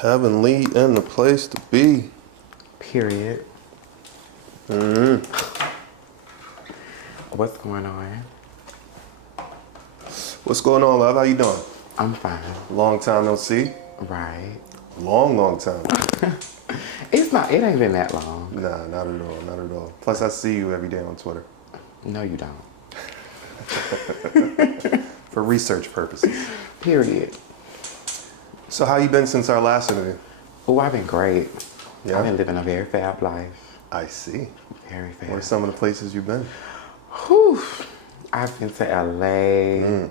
Heavenly and the place to be. Period. Mm-hmm. What's going on? What's going on, love? How you doing? I'm fine. Long time no see. Right. Long time. It ain't been that long. Nah, not at all. Not at all. Plus, I see you every day on Twitter. No, you don't. For research purposes. Period. So how you been since our last interview? Oh, I've been great. Yeah? I've been living a very fab life. I see. Very fab. What are some of the places you've been? Whew. I've been to LA.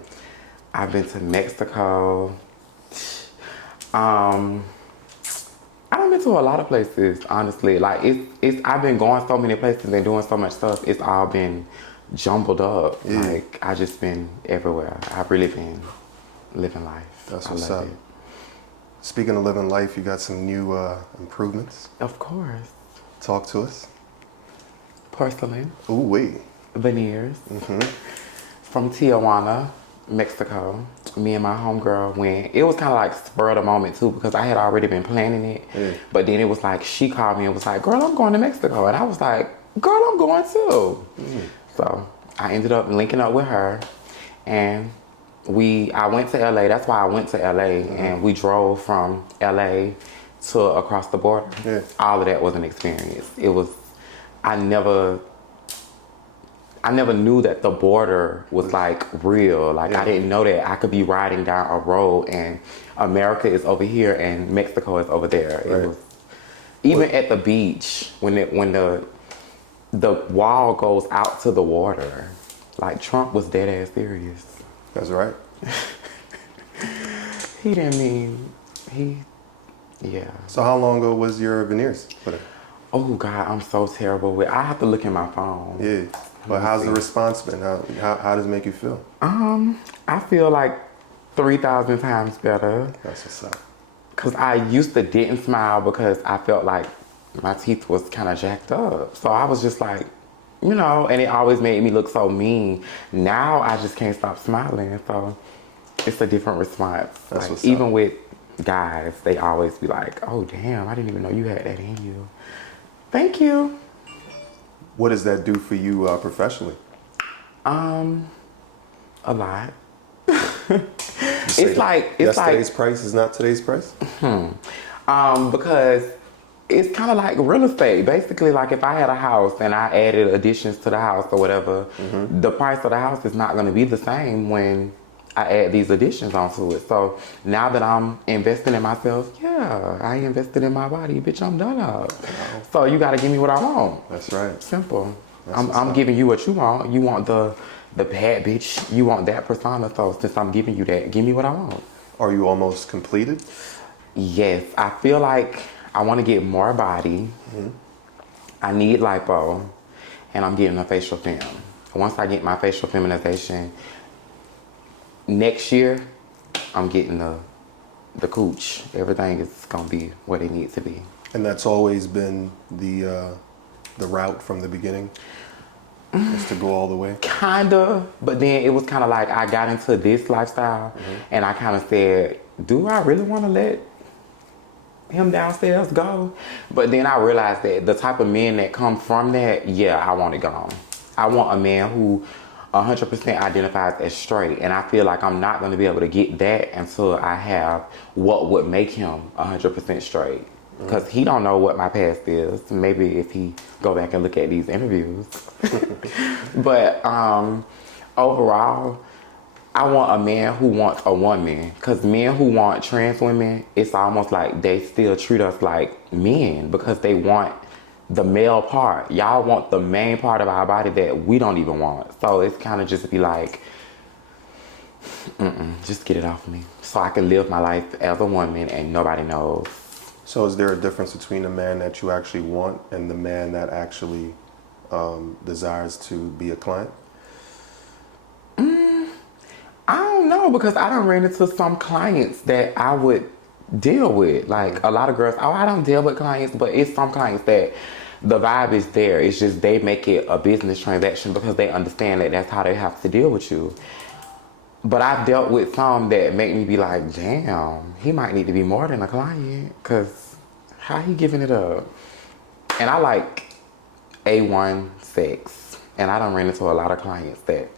I've been to Mexico. I've been to a lot of places, honestly. Like it's I've been going so many places and doing so much stuff. It's all been jumbled up. Yeah. Like I just been everywhere. I've really been living life. That's I what's love up. it. Speaking of living life, you got some new improvements. Of course. Talk to us. Porcelain. Ooh, wait. Veneers. From Tijuana, Mexico. Me and my homegirl went. It was kind of like spur of the moment too because I had already been planning it. Yeah. But then it was like she called me and was like, "Girl, I'm going to Mexico," and I was like, "Girl, I'm going too." So I ended up linking up with her, and I went to LA. That's why I went to LA, and we drove from LA to across the border. Yeah. All of that was an experience. It was. I never knew that the border was like real. Like I didn't know that I could be riding down a road and America is over here and Mexico is over there. Right. It was even at the beach when the wall goes out to the water. Like Trump was dead ass serious. That's right. He didn't mean yeah. So how long ago was your veneers put in? Oh God, I'm so terrible with. I have to look in my phone. Yeah. But how's the response been? How does it make you feel? I feel like 3,000 times better. That's what's up. Cause I used to didn't smile because I felt like my teeth was kind of jacked up. So I was just like, and it always made me look so mean. Now I just can't stop smiling. So it's a different response. That's like, what's even up. with guys, they always be like, "Oh damn, I didn't even know you had that in you." Thank you. What does that do for you professionally? A lot. It's like yesterday's price is not today's price? because it's kind of like real estate. Basically, like if I had a house and I added additions to the house or whatever, the price of the house is not going to be the same when I add these additions onto it. So now that I'm investing in myself, I invested in my body, bitch. I'm done up. So you got to give me what I want. That's right. Simple. That's I'm giving you what you want. You want the bad bitch. You want that persona. So since I'm giving you that, give me what I want. Are you almost completed? Yes, I feel like I want to get more body. I need lipo, and I'm getting a facial fem. Once I get my facial feminization, next year, I'm getting the cooch. Everything is gonna be what it needs to be. And that's always been the route from the beginning? Is to go all the way? Kinda, but then it was kind of like I got into this lifestyle, and I kind of said, do I really want to let him downstairs go? But then I realized that the type of men that come from that, I want it gone. I want a man who 100% identifies as straight, and I feel like I'm not going to be able to get that until I have what would make him 100% straight. Because he don't know what my past is. Maybe if he go back and look at these interviews. But overall, I want a man who wants a woman. Because men who want trans women, it's almost like they still treat us like men because they want the male part. Y'all want the main part of our body that we don't even want. So it's kind of just be like, just get it off me. So I can live my life as a woman and nobody knows. So is there a difference between the man that you actually want and the man that actually desires to be a client? I don't know because I done ran into some clients that I would deal with. Like a lot of girls, I don't deal with clients, but it's some clients that the vibe is there. It's just they make it a business transaction because they understand that that's how they have to deal with you. But I've dealt with some that make me be like, damn, he might need to be more than a client, because how he giving it up? And I like A1 sex. And I done ran into a lot of clients that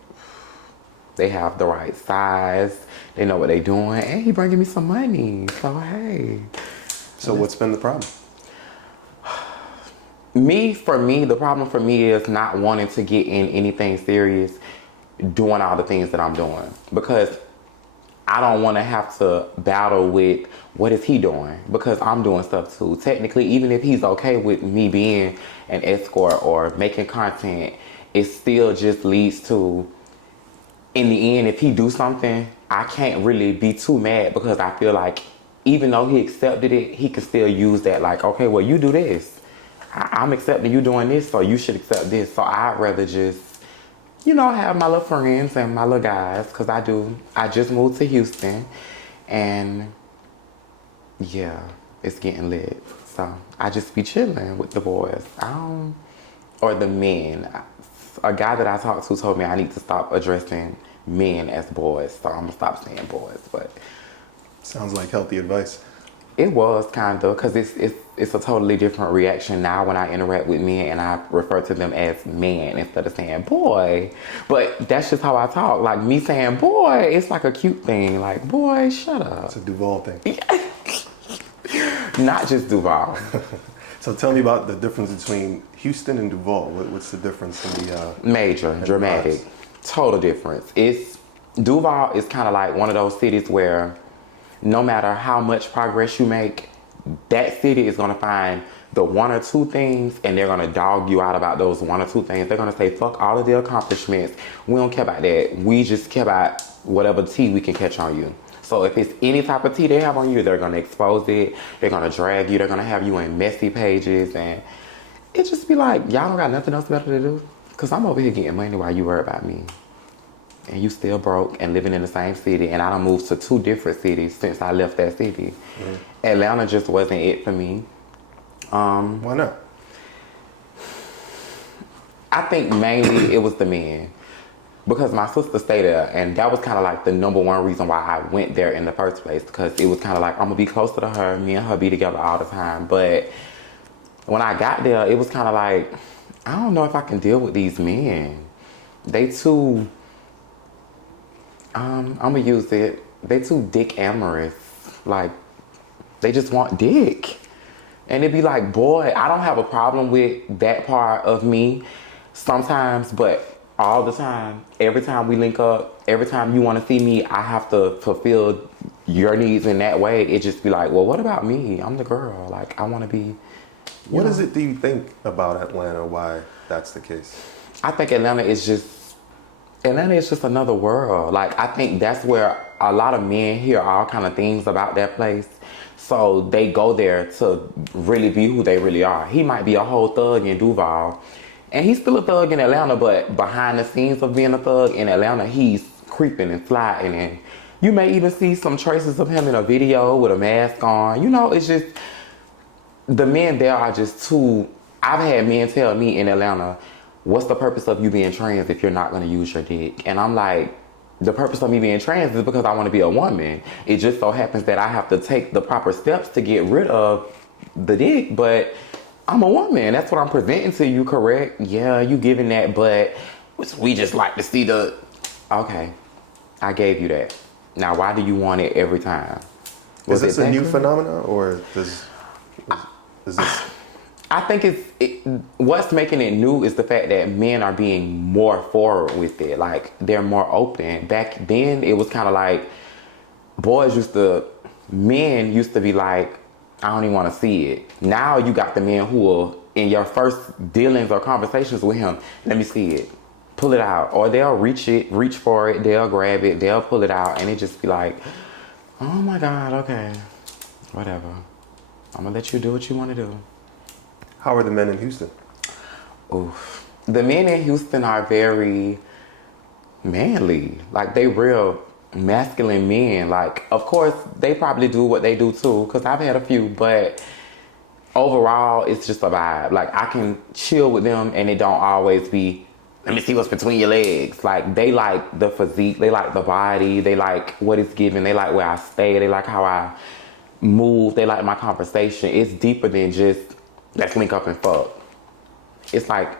they have the right size, they know what they doing, and he bringing me some money. So, hey. So what's been the problem? For me, the problem for me is not wanting to get in anything serious, doing all the things that I'm doing. Because I don't want to have to battle with what is he doing, because I'm doing stuff too. Technically, even if he's okay with me being an escort or making content, it still just leads to, in the end, if he do something, I can't really be too mad, because I feel like even though he accepted it, he can still use that like, okay, well, you do this. I'm accepting you doing this, so you should accept this. So I'd rather just, have my little friends and my little guys, because I just moved to Houston, and yeah, it's getting lit. So I just be chilling with the boys. Or the men. A guy that I talked to told me I need to stop addressing men as boys, so I'm gonna stop saying boys. But Sounds like healthy advice. it was kind of, because it's a totally different reaction now when I interact with men and I refer to them as man instead of saying boy. But that's just how I talk. Like, me saying boy, it's like a cute thing. Like, boy, shut up. It's a Duval thing. Not just Duval. So tell me about the difference between Houston and Duval. What's the difference in the Major, dramatic, total difference. Duval is kind of like one of those cities where no matter how much progress you make, that city is gonna find the one or two things, and they're gonna dog you out about those one or two things. They're gonna say, fuck all of the accomplishments. We don't care about that. We just care about whatever tea we can catch on you. So if it's any type of tea they have on you, they're gonna expose it. They're gonna drag you. They're gonna have you in messy pages, and it just be like, y'all don't got nothing else better to do? Cause I'm over here getting money while you worry about me. And you still broke and living in the same city, and I done moved to 2 different cities since I left that city. Atlanta just wasn't it for me. Why not? I think mainly it was the men, because my sister stayed there, and that was kind of like the number one reason why I went there in the first place, because it was kind of like, I'm gonna be closer to her, me and her be together all the time. But when I got there, it was kind of like, I don't know if I can deal with these men. They too, I'm gonna use it, they too dick amorous. Like, they just want dick. And it'd be like, boy, I don't have a problem with that part of me sometimes, but all the time, every time we link up, every time you want to see me, I have to fulfill your needs in that way. It just be like, well, what about me? I'm the girl. Like, I want to be. What is it do you think about Atlanta, why that's the case? I think Atlanta is just another world. Like, I think that's where a lot of men hear all kind of things about that place. So they go there to really be who they really are. He might be a whole thug in Duval, and he's still a thug in Atlanta, but behind the scenes of being a thug in Atlanta, he's creeping and sliding, and you may even see some traces of him in a video with a mask on. It's just, the men there are just too. I've had men tell me in Atlanta, what's the purpose of you being trans if you're not going to use your dick? And I'm like, the purpose of me being trans is because I want to be a woman. It just so happens that I have to take the proper steps to get rid of the dick, but I'm a woman. That's what I'm presenting to you, correct? Yeah, you giving that, but we just like to see the... Okay, I gave you that. Now, why do you want it every time? Is this a new phenomenon, or is this... I think what's making it new is the fact that men are being more forward with it. Like, they're more open. Back then, it was kind of like men used to be like, I don't even want to see it. Now you got the men who will, in your first dealings or conversations with him, let me see it, pull it out. Or they'll reach for it, they'll grab it, they'll pull it out, and it just be like, oh my God, okay, whatever. I'm gonna let you do what you want to do. How are the men in Houston? Oof. The men in Houston are very manly. Like, they real masculine men. Like, of course, they probably do what they do too, because I've had a few, but overall, it's just a vibe. Like, I can chill with them, and it don't always be let me see what's between your legs. Like, they like the physique, they like the body, they like what it's giving, they like where I stay, they like how I move, they like my conversation. It's deeper than just let's link up and fuck. It's like